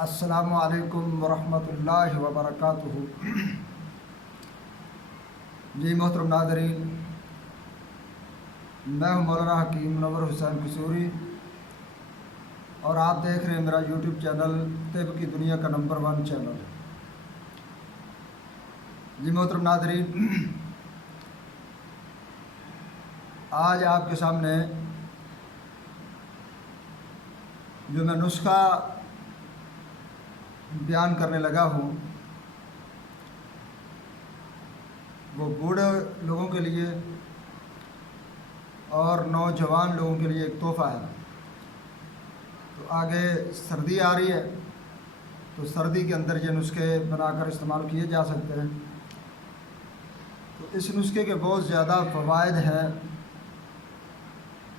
السلام علیکم ورحمۃ اللہ وبرکاتہ۔ جی محترم ناظرین، میں ہوں مولانا حکیم منور حسین قصوری اور آپ دیکھ رہے ہیں میرا یوٹیوب چینل طب کی دنیا کا نمبر 1 چینل۔ جی محترم ناظرین، آج آپ کے سامنے جو میں نسخہ بیان کرنے لگا ہوں وہ بوڑھے لوگوں کے لیے اور نوجوان لوگوں کے لیے ایک تحفہ ہے۔ تو آگے سردی آ رہی ہے، تو سردی کے اندر یہ نسخے بنا کر استعمال کیے جا سکتے ہیں۔ تو اس نسخے کے بہت زیادہ فوائد ہیں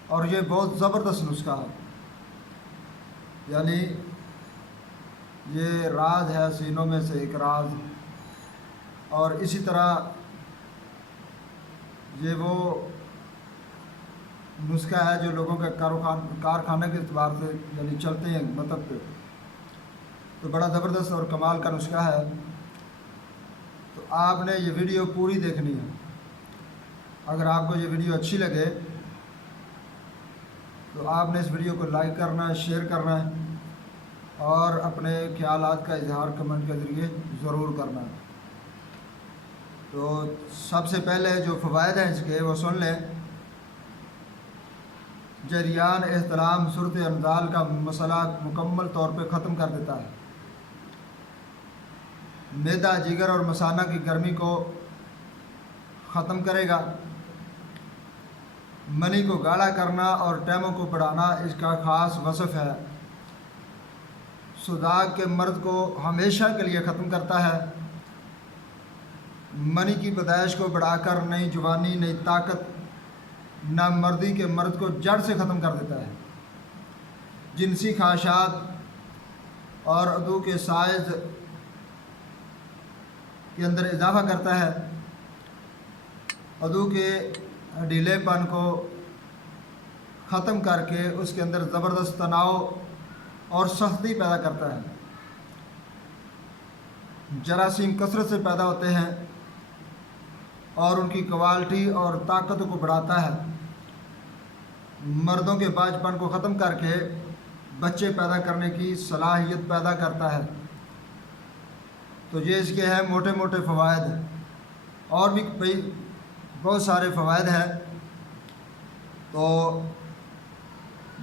اور یہ بہت زبردست نسخہ ہے، یعنی یہ راز ہے سینوں میں سے ایک راز۔ اور اسی طرح یہ وہ نسخہ ہے جو لوگوں کے کارخانے کے اعتبار سے یعنی چلتے ہیں مطلب پہ، تو بڑا زبردست اور کمال کا نسخہ ہے۔ تو آپ نے یہ ویڈیو پوری دیکھنی ہے۔ اگر آپ کو یہ ویڈیو اچھی لگے تو آپ نے اس ویڈیو کو لائک کرنا ہے، شیئر کرنا ہے اور اپنے خیالات کا اظہار کمنٹ کے ذریعے ضرور کرنا ہے۔ تو سب سے پہلے جو فوائد ہیں اس کے وہ سن لیں۔ جریان احتلام صورت انزال کا مسئلہ مکمل طور پہ ختم کر دیتا ہے۔ معدہ، جگر اور مثانہ کی گرمی کو ختم کرے گا۔ منی کو گاڑھا کرنا اور ٹیموں کو بڑھانا اس کا خاص وصف ہے۔ صداع کے مرض کو ہمیشہ کے لیے ختم کرتا ہے۔ منی کی پیدائش کو بڑھا کر نئی جوانی، نئی طاقت، نامردی کے مرض کو جڑ سے ختم کر دیتا ہے۔ جنسی خواہشات اور عدو کے سائز کے اندر اضافہ کرتا ہے۔ عدو کے ڈھیلے پن کو ختم کر کے اس کے اندر زبردست تناؤ اور سختی پیدا کرتا ہے۔ جراثیم کثرت سے پیدا ہوتے ہیں اور ان کی کوالٹی اور طاقت کو بڑھاتا ہے۔ مردوں کے باجپن کو ختم کر کے بچے پیدا کرنے کی صلاحیت پیدا کرتا ہے۔ تو یہ اس کے ہیں موٹے موٹے فوائد، اور بھی بہت سارے فوائد ہیں۔ تو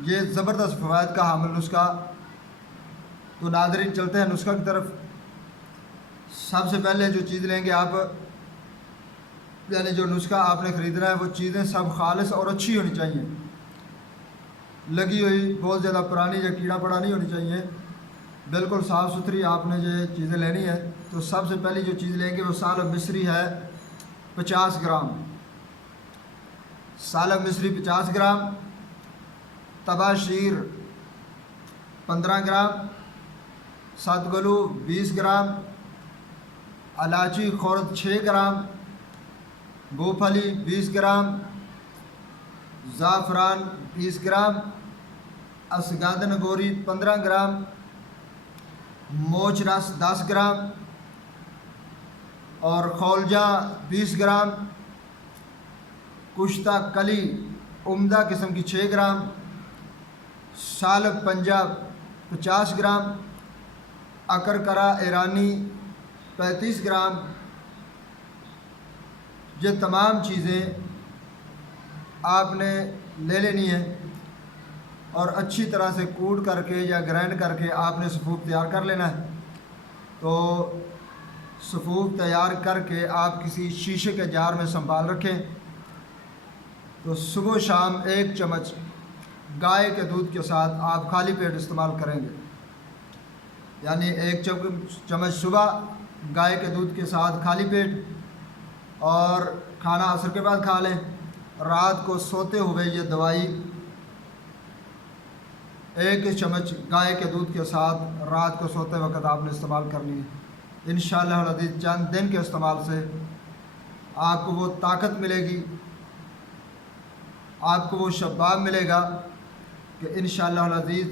یہ زبردست فوائد کا حامل نسخہ۔ تو ناظرین چلتے ہیں نسخہ کی طرف۔ سب سے پہلے جو چیز لیں گے آپ، یعنی جو نسخہ آپ نے خریدنا ہے، وہ چیزیں سب خالص اور اچھی ہونی چاہیے، لگی ہوئی بہت زیادہ پرانی یا کیڑا پڑا نہیں ہونی چاہیے، بالکل صاف ستھری آپ نے یہ چیزیں لینی ہے۔ تو سب سے پہلی جو چیز لیں گے وہ سالب مصری ہے 50 گرام، سالب مصری 50 گرام، تبا شیر 15 گرام، ستگلو 20 گرام، الائچی خرد 6 گرام، بوپھلی 20 گرام، زعفران 20 گرام، اسگندن گوری 15 گرام، موچ رس 10 گرام اور خولجہ 20 گرام، کشتہ کلی عمدہ قسم کی 6 گرام، سالب پنجاب 50 گرام، اکرکرا ایرانی 35 گرام۔ یہ تمام چیزیں آپ نے لے لینی ہیں اور اچھی طرح سے کوٹ کر کے یا گرائنڈ کر کے آپ نے سفوف تیار کر لینا ہے۔ تو سفوف تیار کر کے آپ کسی شیشے کے جار میں سنبھال رکھیں۔ تو صبح و شام 1 چمچ گائے کے دودھ کے ساتھ آپ خالی پیٹ استعمال کریں گے، یعنی 1 چمچ صبح گائے کے دودھ کے ساتھ خالی پیٹ، اور کھانا عصر کے بعد کھا لیں۔ رات کو سوتے ہوئے یہ دوائی 1 چمچ گائے کے دودھ کے ساتھ رات کو سوتے وقت آپ نے استعمال کرنی ہے۔ انشاءاللہ العزیز چند دن کے استعمال سے آپ کو وہ طاقت ملے گی، آپ کو وہ شباب ملے گا کہ انشاءاللہ العزیز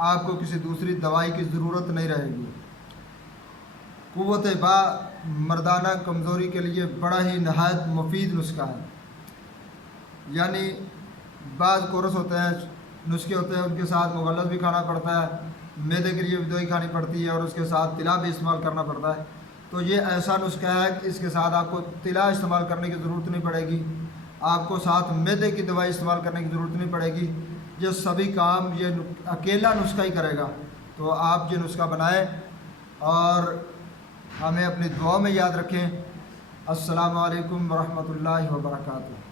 آپ کو کسی دوسری دوائی کی ضرورت نہیں رہے گی۔ قوت با مردانہ کمزوری کے لیے بڑا ہی نہایت مفید نسخہ ہے۔ یعنی بعض کورس ہوتے ہیں، نسخے ہوتے ہیں، ان کے ساتھ مغلظ بھی کھانا پڑتا ہے، معدے کے لیے بھی دوائی کھانی پڑتی ہے اور اس کے ساتھ طلا بھی استعمال کرنا پڑتا ہے۔ تو یہ ایسا نسخہ ہے کہ اس کے ساتھ آپ کو طلا استعمال کرنے کی ضرورت نہیں پڑے گی، آپ کو ساتھ معدے کی دوائی استعمال کرنے کی ضرورت نہیں پڑے گی، یہ سبھی کام یہ اکیلا نسخہ ہی کرے گا۔ تو آپ یہ نسخہ بنائیں اور ہمیں اپنی دعاؤں میں یاد رکھیں۔ السلام علیکم ورحمۃ اللہ وبرکاتہ۔